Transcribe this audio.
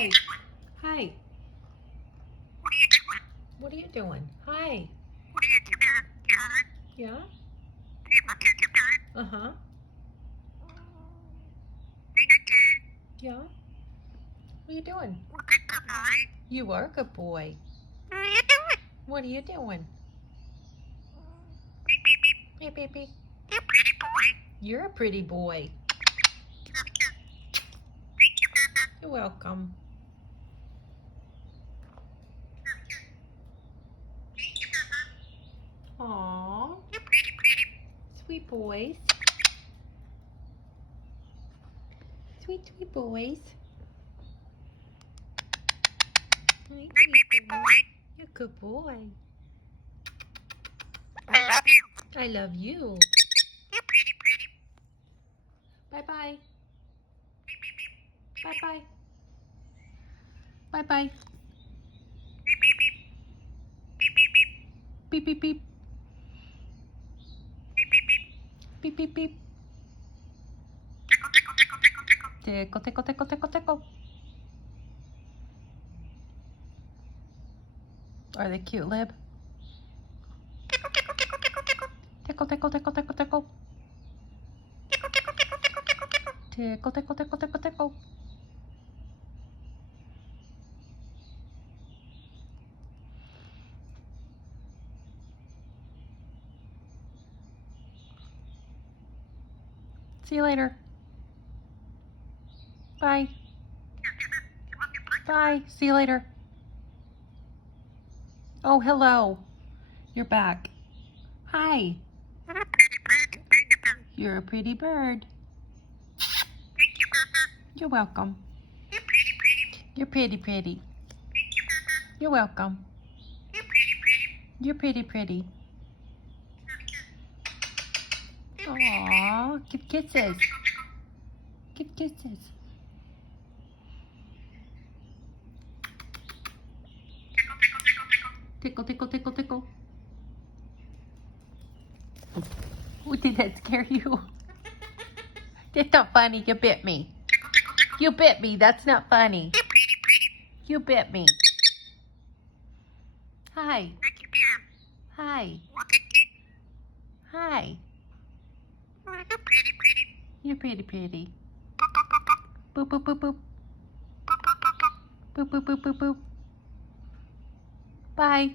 Hi. Hi. What are you doing? Hi. Yeah? Uh-huh. Yeah? What are you doing? You are a good boy. What are you doing? Hey, baby. You're a pretty boy. You're welcome. Aww. Sweet boys. Sweet, sweet boys. Hi, sweet boy. You're a good boy. I love you. Bye-bye. Bye-bye. Bye-bye. Beep, beep, beep. Beep, beep, beep. Tickle, tickle, tickle, tickle, tickle. Are they cute, Lib? Tickle, tickle, tickle, tickle, tickle. Tickle, tickle, tickle, tickle, tickle. See you later. Bye. Bye. See you later. Oh, hello. You're back. Hi. You're a pretty bird. You're welcome. You're pretty, pretty. You're welcome. You're pretty, pretty. Aww. Give kisses. Give kisses. Tickle, tickle, tickle, tickle. Oh, did that scare you? That's not funny. You bit me. You bit me. That's not funny. You bit me. Hi. Hi. Hi. You're pretty, pretty. Boop, boop, boop, boop. Boop, boop, boop, boop, boop. Bye.